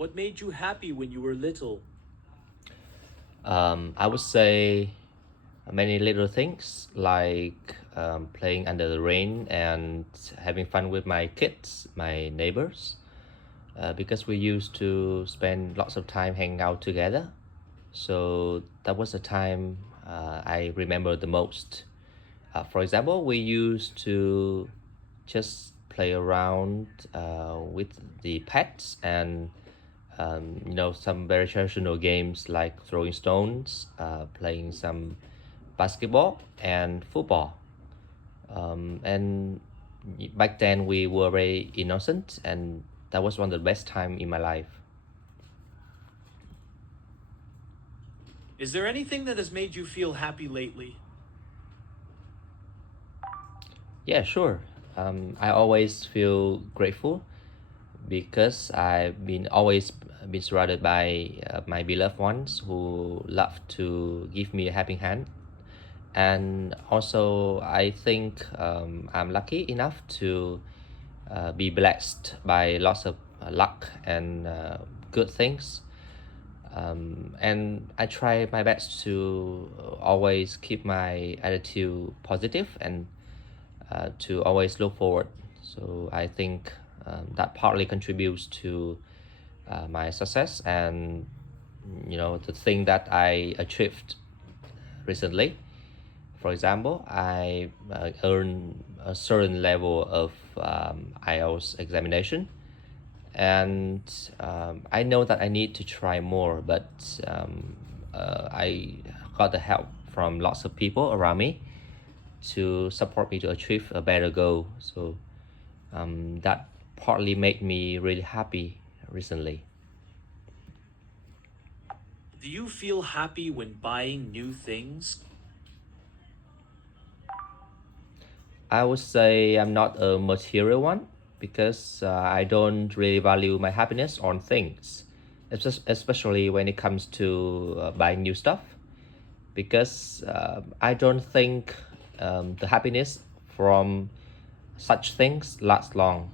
What made you happy when you were little? I would say many little things like playing under the rain and having fun with my kids, my neighbors, because we used to spend lots of time hanging out together. So that was the time I remember the most. For example, we used to just play around with the pets and some very traditional games like throwing stones, playing some basketball and football. And back then we were very innocent, and that was one of the best time in my life. Is there anything that has made you feel happy lately? Yeah, sure. I always feel grateful because I've been always been surrounded by my beloved ones who love to give me a helping hand. And also, I think I'm lucky enough to be blessed by lots of luck and good things. And I try my best to always keep my attitude positive and to always look forward. So I think that partly contributes to my success and the thing that I achieved recently. For example, I earned a certain level of IELTS examination, and I know that I need to try more, but I got the help from lots of people around me to support me to achieve a better goal. So that partly made me really happy recently. Do you feel happy when buying new things? I would say I'm not a material one because I don't really value my happiness on things, especially when it comes to buying new stuff. Because I don't think the happiness from such things lasts long.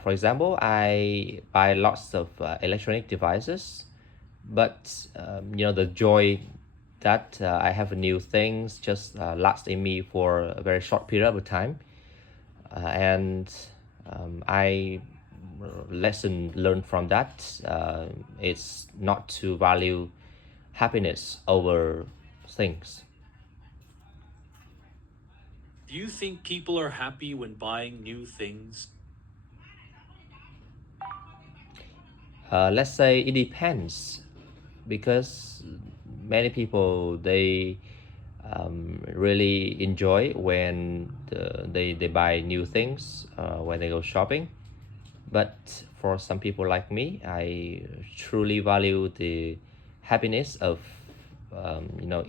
For example, I buy lots of electronic devices, but the joy that I have new things just lasts in me for a very short period of time, and I lesson learned from that is not to value happiness over things. Do you think people are happy when buying new things? Let's say it depends because many people they really enjoy when they buy new things when they go shopping. But for some people like me, I truly value the happiness of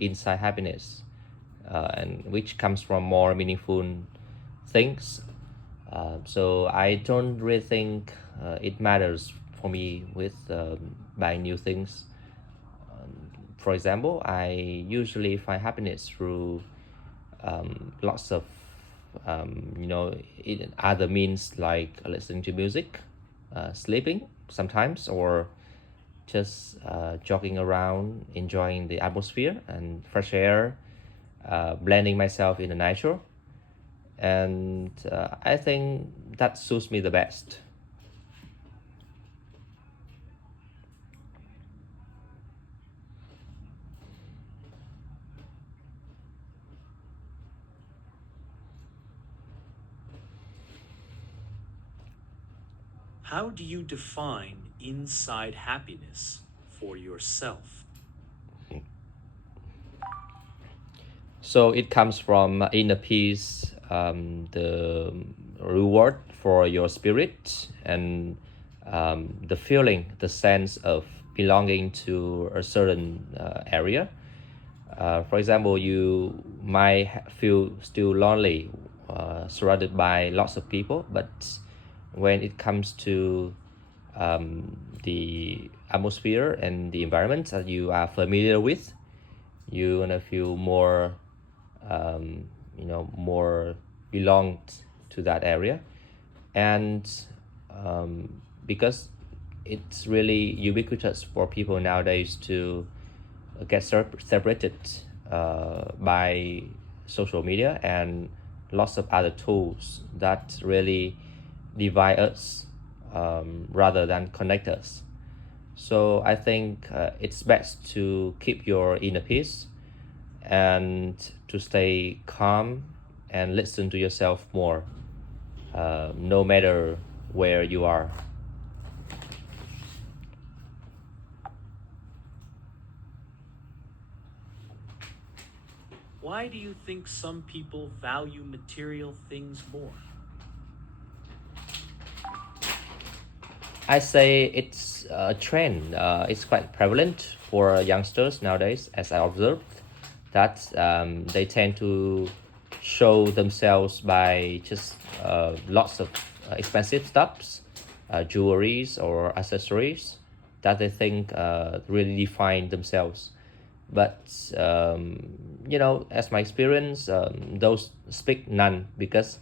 inside happiness, and which comes from more meaningful things. So I don't really think it matters for me with buying new things. For example, I usually find happiness through lots of in other means like listening to music, sleeping sometimes, or just jogging around, enjoying the atmosphere and fresh air, blending myself in the nature. And I think that suits me the best. How do you define inside happiness for yourself? So it comes from inner peace, the reward for your spirit, and the feeling, the sense of belonging to a certain area. For example, you might feel still lonely, surrounded by lots of people, but when it comes to the atmosphere and the environment that you are familiar with, you're gonna feel more more belonged to that area. And because it's really ubiquitous for people nowadays to get separated by social media and lots of other tools that really divide us rather than connect us. So I think it's best to keep your inner peace and to stay calm and listen to yourself more, no matter where you are. Why do you think some people value material things more? I say it's a trend. It's quite prevalent for youngsters nowadays, as I observed, that they tend to show themselves by just lots of expensive stuffs, jewelries or accessories that they think really define themselves. But as my experience, those speak none, because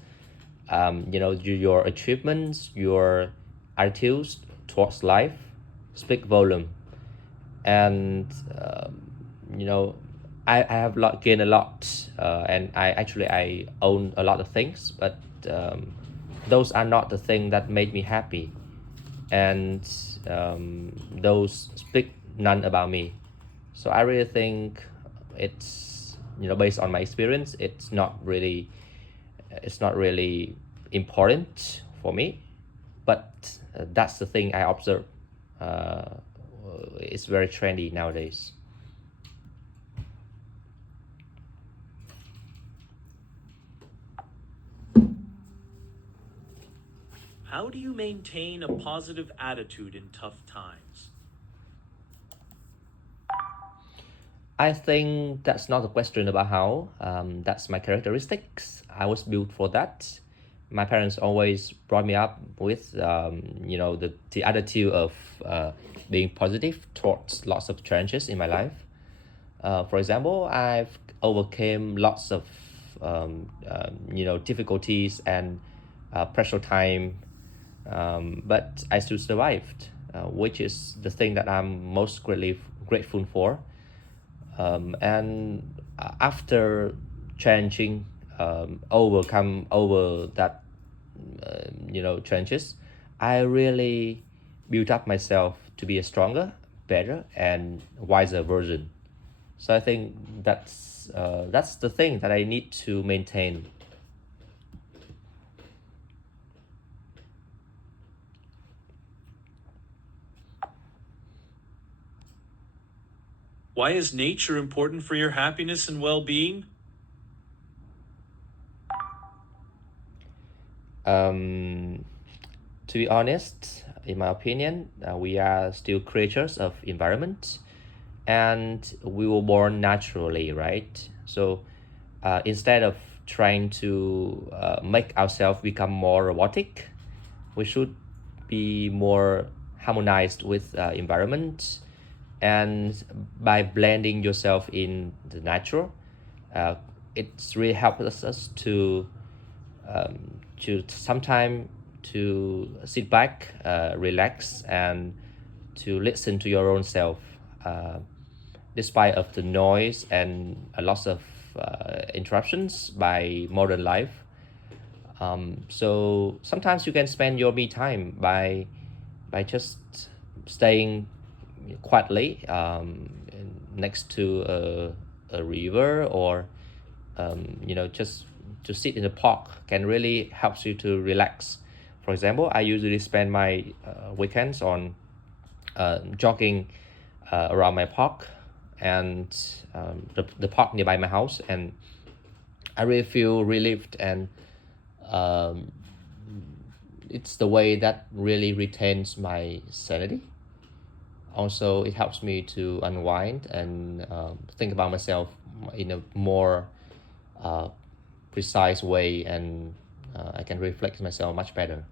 your achievements, your attitudes towards life speak volume. And you know I have gained a lot, and I own a lot of things, but those are not the thing that made me happy, and those speak none about me. So I really think it's, based on my experience, it's not really important for me. But that's the thing I observe. uh, it's very trendy nowadays. How do you maintain a positive attitude in tough times? I think that's not a question about how. That's my characteristics. I was built for that. My parents always brought me up with, the attitude of being positive towards lots of challenges in my life. For example, I've overcame lots of difficulties and pressure time, but I still survived, which is the thing that I'm most greatly grateful for. And after challenging, overcome over that, challenges, I really built up myself to be a stronger, better, and wiser version. So I think that's the thing that I need to maintain. Why is nature important for your happiness and well being? Um, to be honest, in my opinion, we are still creatures of environment, and we were born naturally, right? So instead of trying to make ourselves become more robotic, we should be more harmonized with environment. And by blending yourself in the natural, uh, it's really helped us to sometime to sit back, relax, and to listen to your own self, uh, despite of the noise and a lot of interruptions by modern life. So sometimes you can spend your me time by just staying quietly, next to a river, or just to sit in the park can really helps you to relax. For example, I usually spend my weekends on jogging around my park, and the park nearby my house, and I really feel relieved. And um, it's the way that really retains my sanity. Also, it helps me to unwind and think about myself in a more uh, precise way, and I can reflect myself much better.